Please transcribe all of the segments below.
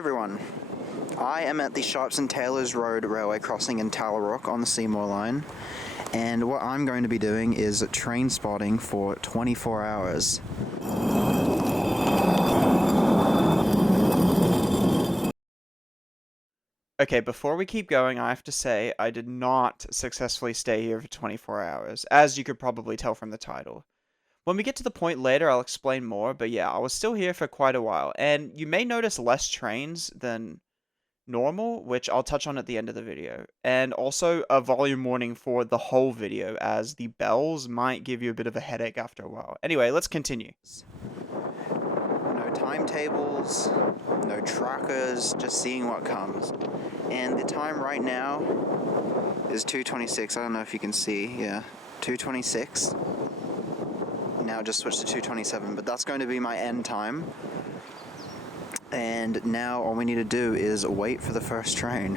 everyone, I am at the Sharps and Taylors Road railway crossing in Tallarook on the Seymour line, and what I'm going to be doing is train spotting for 24 hours. Okay, before we keep going, I have to say I did not successfully stay here for 24 hours, as you could probably tell from the title. When we get to the point later, I'll explain more, but yeah, I was still here for quite a while, and you may notice less trains than normal, which I'll touch on at the end of the video, and also a volume warning for the whole video, as the bells might give you a bit of a headache after a while. Anyway, let's continue. No timetables, no trackers, just seeing what comes. And the time right now is 2:26. I don't know if you can see, yeah, 2:26. Now just switched to 2:27, but that's going to be my end time. And now all we need to do is wait for the first train.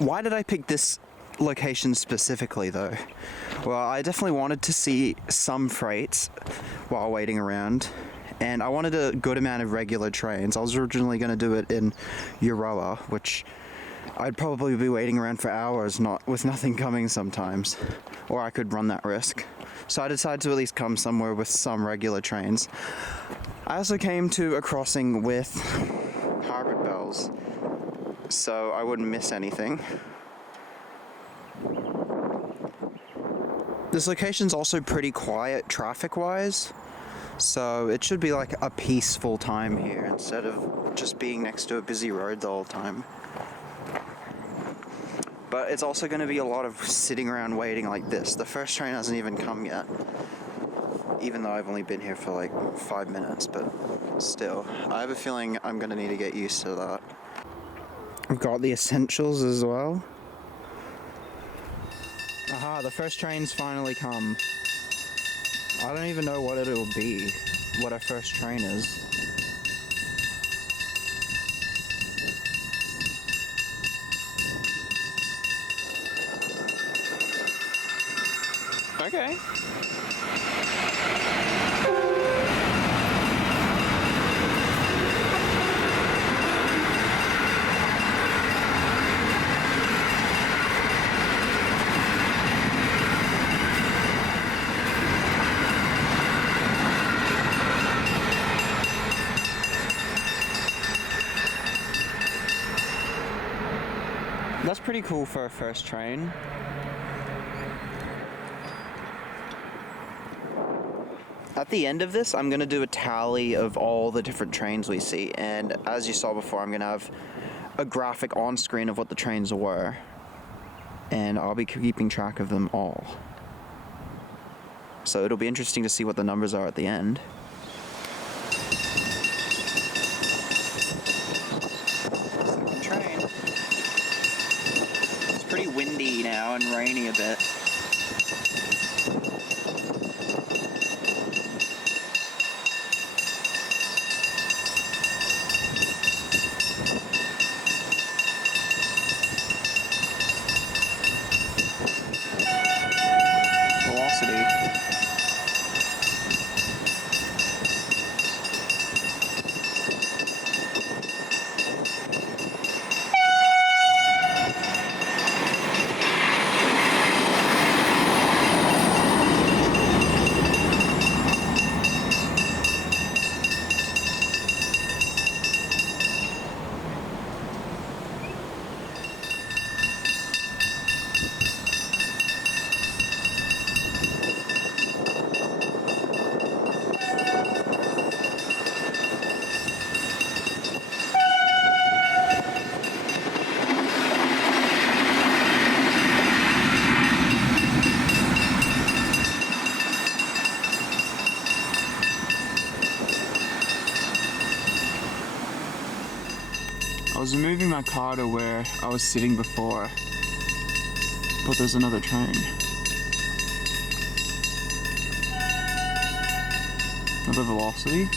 Why did I pick this location specifically though? Well, I definitely wanted to see some freights while waiting around, and I wanted a good amount of regular trains. I was originally going to do it in Euroa, which I'd probably be waiting around for hours, with nothing coming sometimes, or I could run that risk. So I decided to at least come somewhere with some regular trains. I also came to a crossing with hybrid bells, so I wouldn't miss anything. This location's also pretty quiet traffic-wise, so it should be like a peaceful time here instead of just being next to a busy road the whole time. But it's also going to be a lot of sitting around waiting like this. The first train hasn't even come yet, even though I've only been here for like 5 minutes, but still, I have a feeling I'm going to need to get used to that. I've got the essentials as well. Aha, the first train's finally come. I don't even know what it'll be, what our first train is. Okay. That's pretty cool for a first train. At the end of this, I'm going to do a tally of all the different trains we see, and as you saw before, I'm going to have a graphic on screen of what the trains were, and I'll be keeping track of them all. So it'll be interesting to see what the numbers are at the end. Second train. It's pretty windy now and rainy a bit. I was moving my car to where I was sitting before, but there's another train. Another velocity.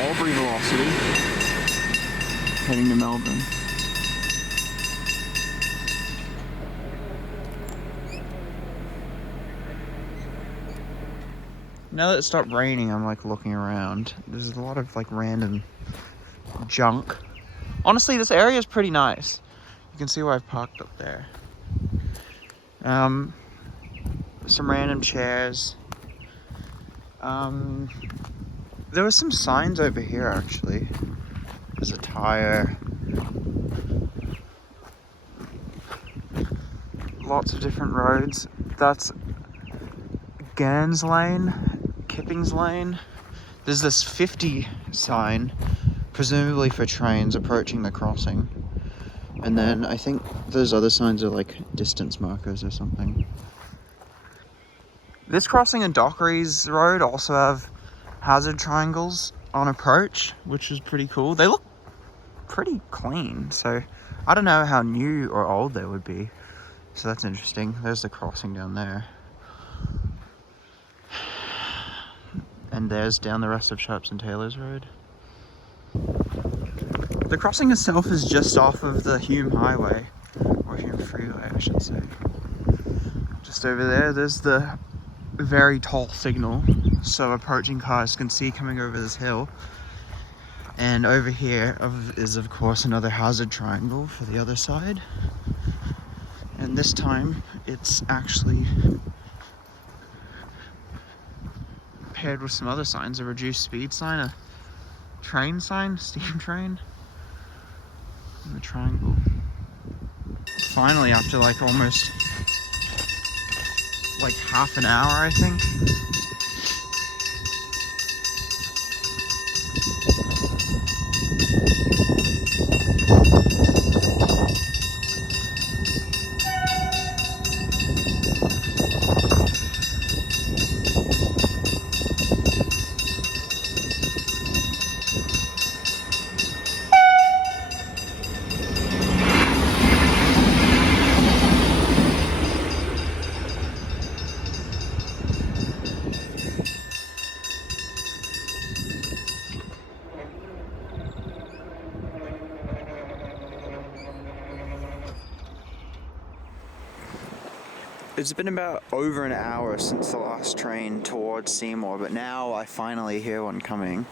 Albury velocity, heading to Melbourne. Now that it stopped raining, I'm like looking around. There's a lot of like random junk. Honestly, this area is pretty nice. You can see where I've parked up there. Some random chairs. There were some signs over here actually. There's a tire. Lots of different roads. That's Gans Lane, Kippings Lane. There's this 50 sign, presumably for trains approaching the crossing. And then I think those other signs are like distance markers or something. This crossing and Dockery's Road also have hazard triangles on approach, which is pretty cool. They look pretty clean, so I don't know how new or old they would be. So that's interesting. There's the crossing down there. And there's down the rest of Sharps and Taylor's Road. The crossing itself is just off of the Hume Highway, or Hume Freeway I should say. Just over there, there's the very tall signal, so approaching cars can see coming over this hill. And over here is of course another hazard triangle for the other side. And this time it's actually paired with some other signs, a reduced speed sign, a train sign, steam train, and the triangle. Finally, after like almost like half an hour, I think. It's been about over an hour since the last train towards Seymour, but now I finally hear one coming.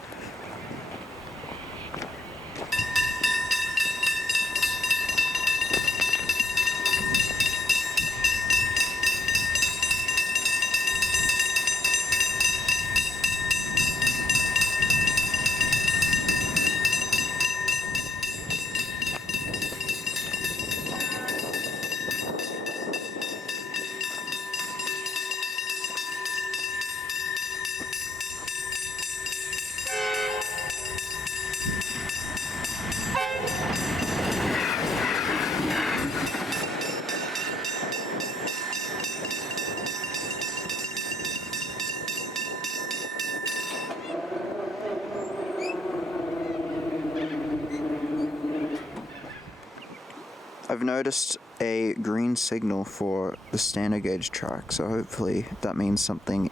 I've noticed a green signal for the standard gauge track, so hopefully that means something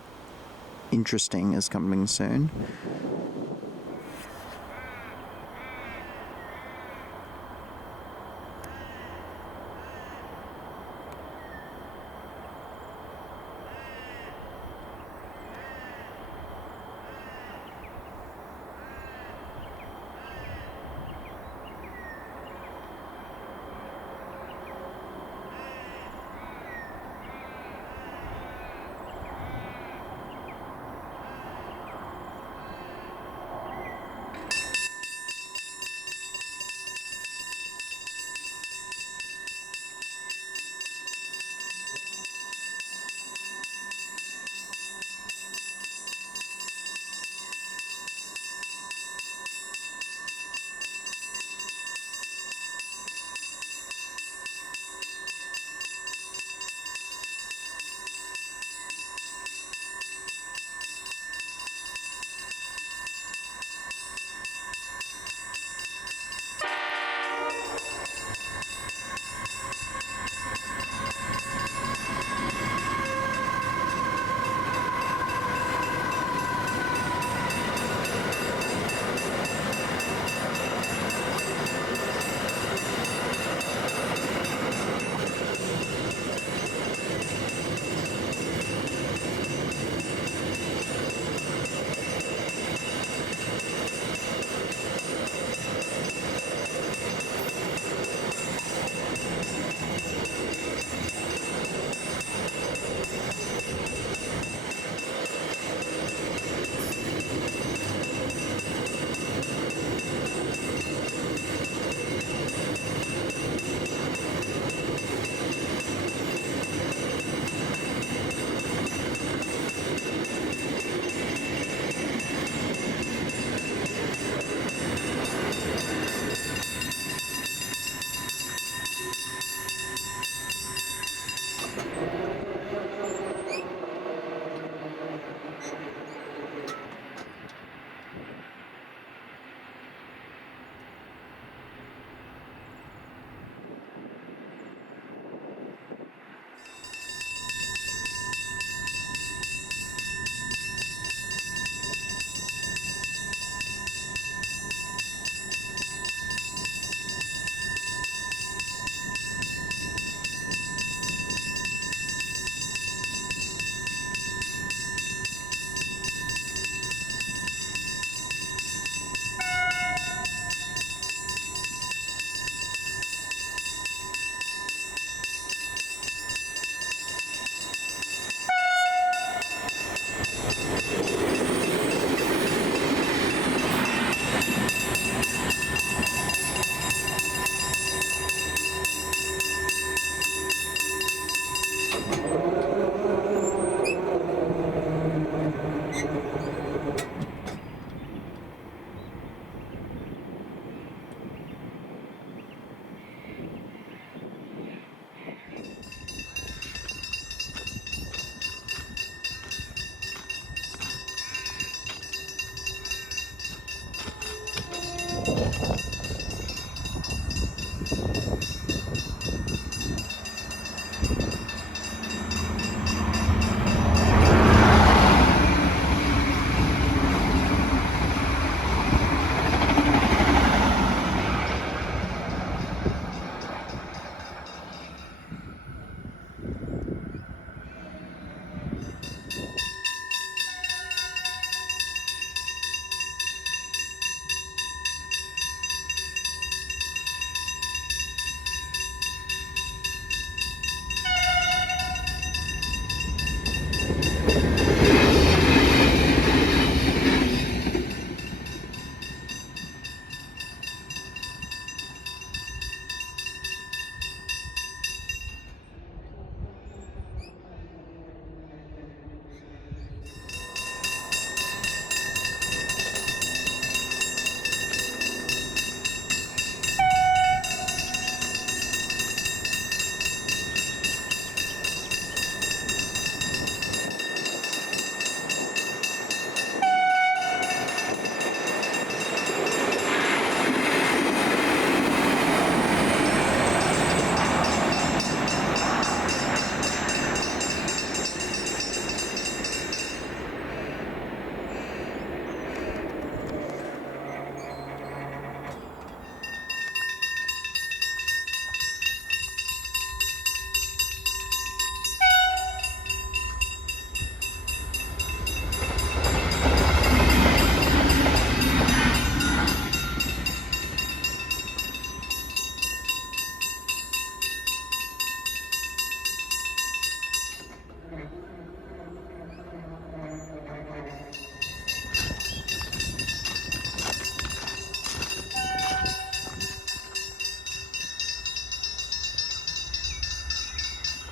interesting is coming soon.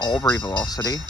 Aubrey velocity.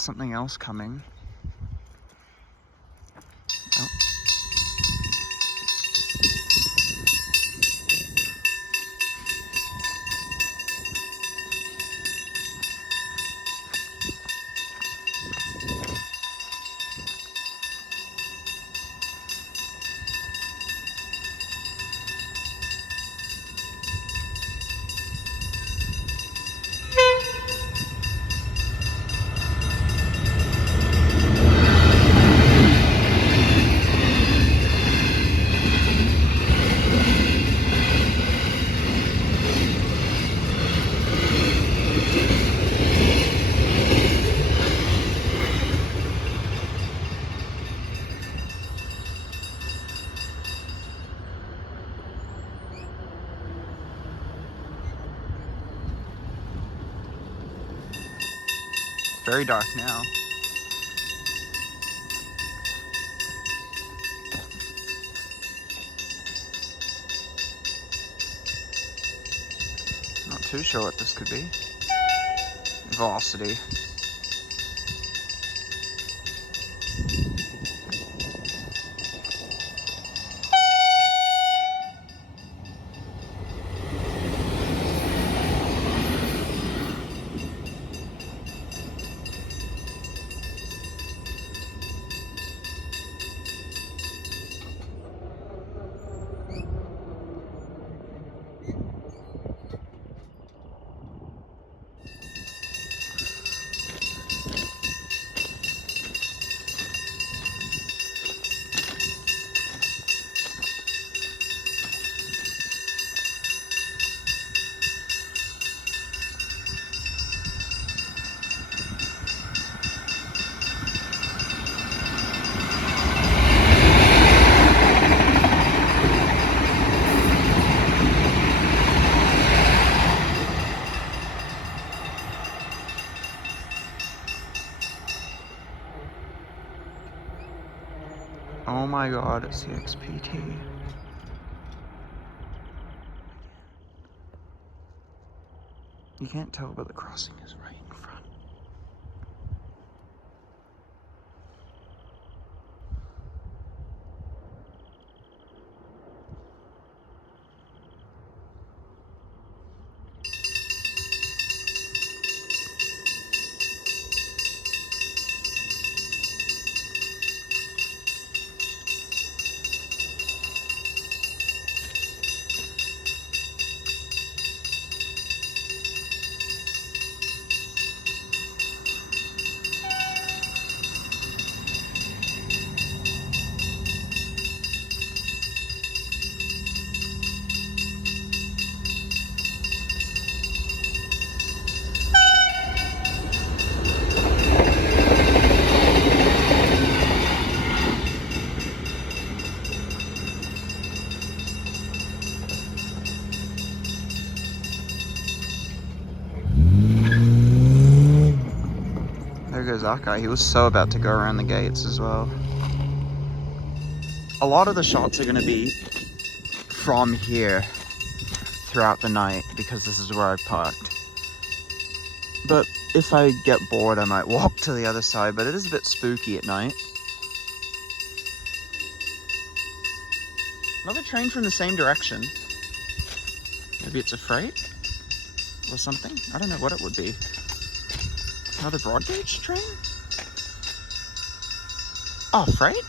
something else coming. Oh. Very dark now. Not too sure what this could be. Velocity. Oh my god, it's the XPT. You can't tell, but the crossing is right in front. There goes that guy. He was so about to go around the gates as well. A lot of the shots are going to be from here throughout the night because this is where I parked. But if I get bored, I might walk to the other side, but it is a bit spooky at night. Another train from the same direction. Maybe it's a freight or something. I don't know what it would be. Another broad gauge train? Oh, freight?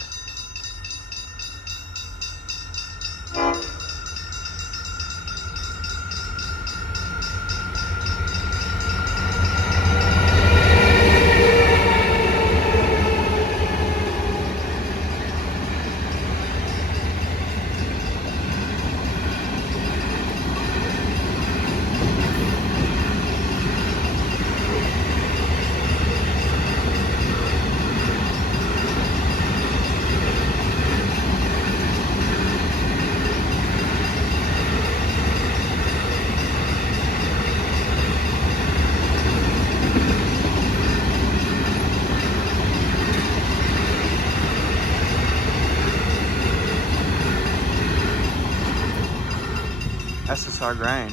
SSR grain.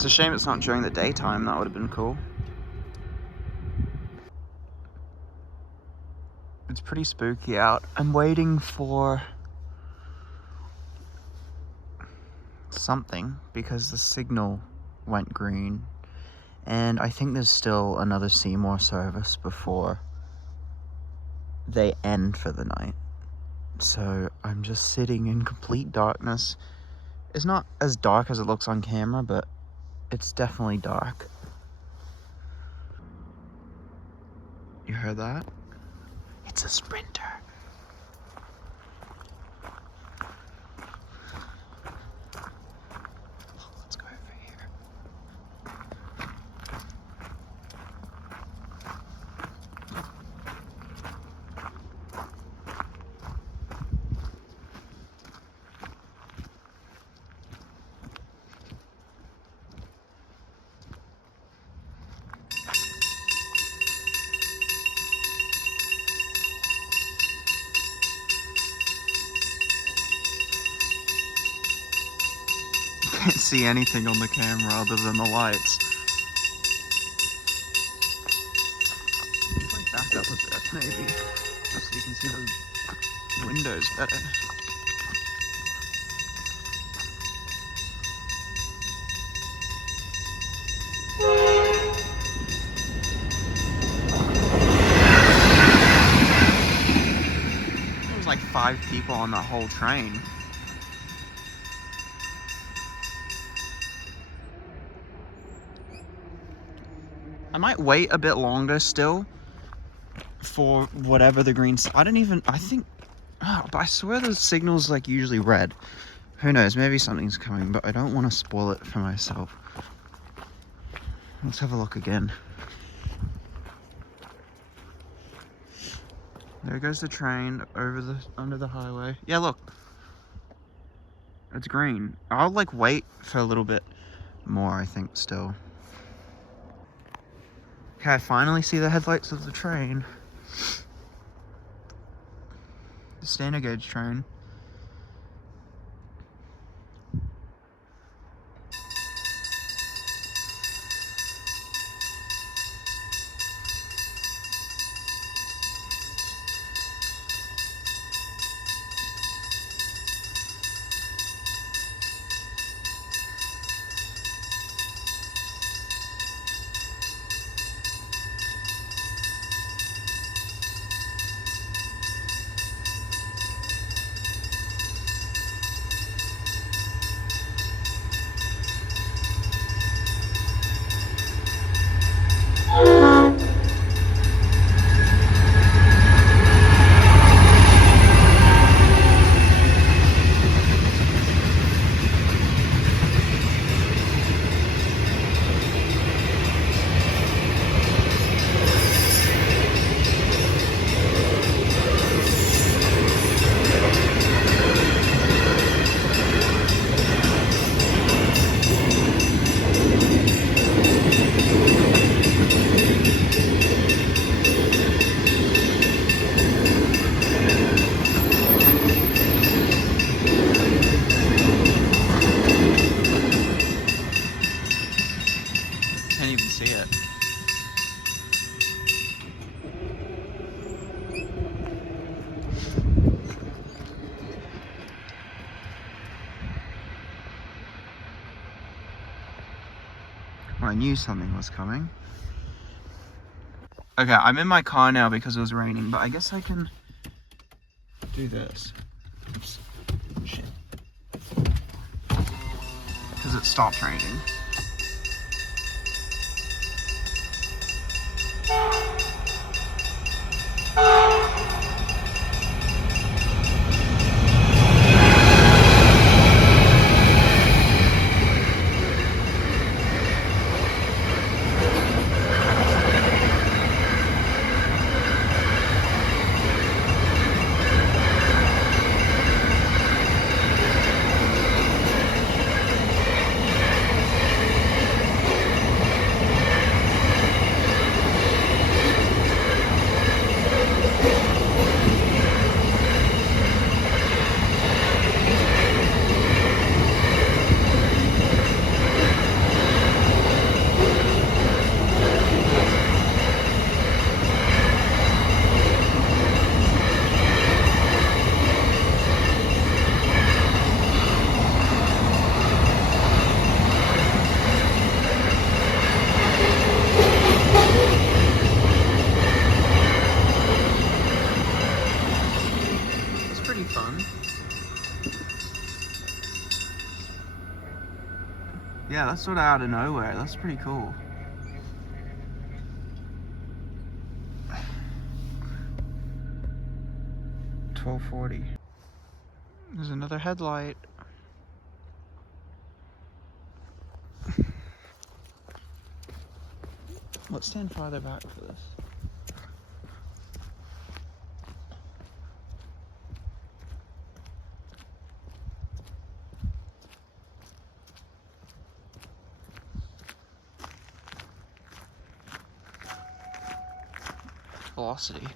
It's a shame it's not during the daytime, that would have been cool. It's pretty spooky out. I'm waiting for something because the signal went green. And I think there's still another Seymour service before they end for the night. So I'm just sitting in complete darkness. It's not as dark as it looks on camera, but it's definitely dark. You heard that? It's a sprinter. Let's go over here. Can't see anything on the camera other than the lights. Like back up a bit, maybe, so you can see the windows better. There was like 5 people on that whole train. I might wait a bit longer still for whatever the green... I think... Oh, but I swear the signal's like usually red. Who knows, maybe something's coming, but I don't want to spoil it for myself. Let's have a look again. There goes the train under the highway. Yeah, look. It's green. I'll like wait for a little bit more, I think, still. Okay, I finally see the headlights of the train. The standard gauge train. Can't even see it. Well, I knew something was coming. Okay, I'm in my car now because it was raining, but I guess I can do this. Oops. Shit. Because it stopped raining. Yeah, that's sort of out of nowhere. That's pretty cool. $12.40. There's another headlight. Let's stand farther back for this. Velocity.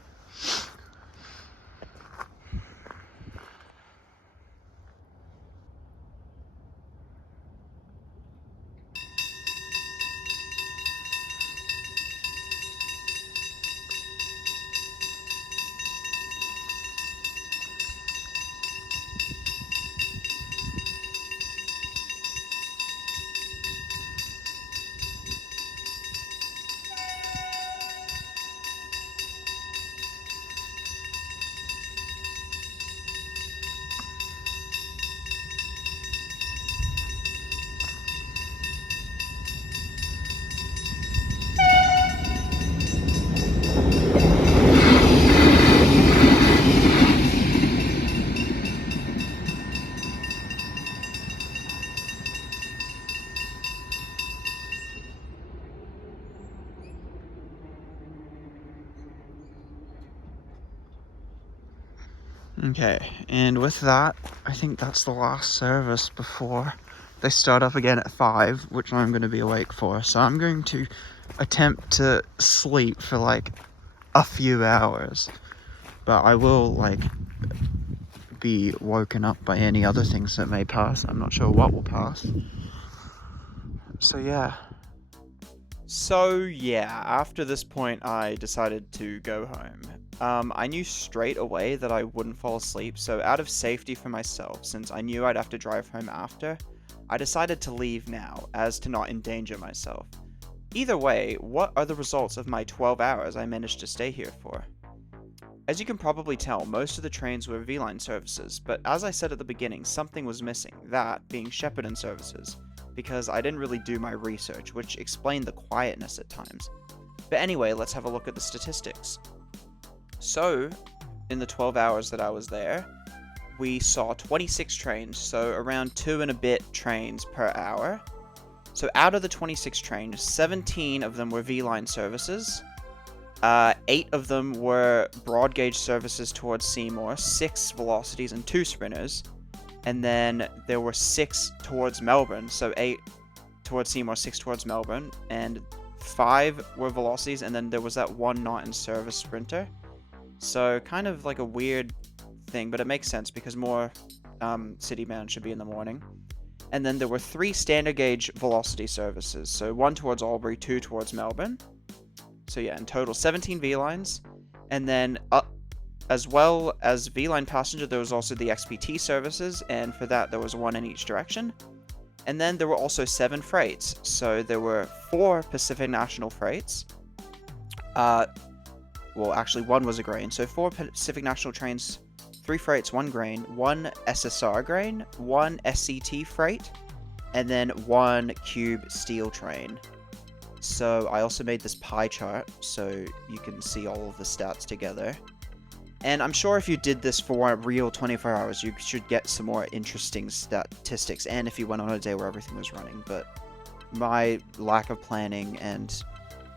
Okay, and with that, I think that's the last service before they start up again at 5, which I'm going to be awake for. So I'm going to attempt to sleep for like a few hours, but I will like be woken up by any other things that may pass. I'm not sure what will pass. So yeah. So yeah, after this point I decided to go home. I knew straight away that I wouldn't fall asleep, so out of safety for myself, since I knew I'd have to drive home after, I decided to leave now, as to not endanger myself. Either way, what are the results of my 12 hours I managed to stay here for? As you can probably tell, most of the trains were V-Line services, but as I said at the beginning, something was missing, that being Shepparton services, because I didn't really do my research, which explained the quietness at times. But anyway, let's have a look at the statistics. So, in the 12 hours that I was there, we saw 26 trains, so around 2 and a bit trains per hour. So out of the 26 trains, 17 of them were V-Line services, 8 of them were broad gauge services towards Seymour, 6 velocities and 2 sprinters, and then there were 6 towards Melbourne, so 8 towards Seymour, 6 towards Melbourne, and 5 were velocities, and then there was that one not in service sprinter. So kind of like a weird thing, but it makes sense because more city bound should be in the morning. And then there were 3 standard gauge velocity services, so 1 towards Albury, 2 towards Melbourne. So yeah, in total 17 V-Lines, and then as well as V-Line passenger, there was also the XPT services, and for that there was 1 in each direction. And then there were also 7 freights, so there were 4 Pacific National freights. Well, actually 1 was a grain, so 4 Pacific National trains, 3 freights, 1 grain, 1 SSR grain, 1 SCT freight, and then 1 cube steel train. So I also made this pie chart so you can see all of the stats together. And I'm sure if you did this for a real 24 hours, you should get some more interesting statistics, and if you went on a day where everything was running, but my lack of planning and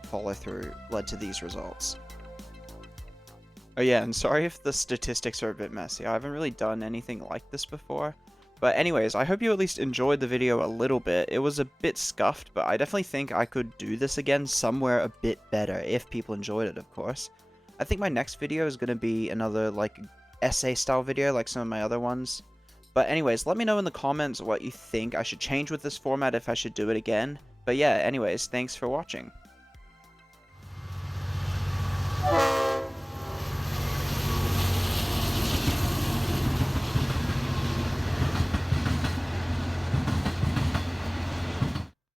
follow-through led to these results. Oh yeah, and sorry if the statistics are a bit messy. I haven't really done anything like this before. But anyways, I hope you at least enjoyed the video a little bit. It was a bit scuffed, but I definitely think I could do this again somewhere a bit better, if people enjoyed it, of course. I think my next video is going to be another, like, essay-style video, like some of my other ones. But anyways, let me know in the comments what you think I should change with this format, if I should do it again. But yeah, anyways, thanks for watching.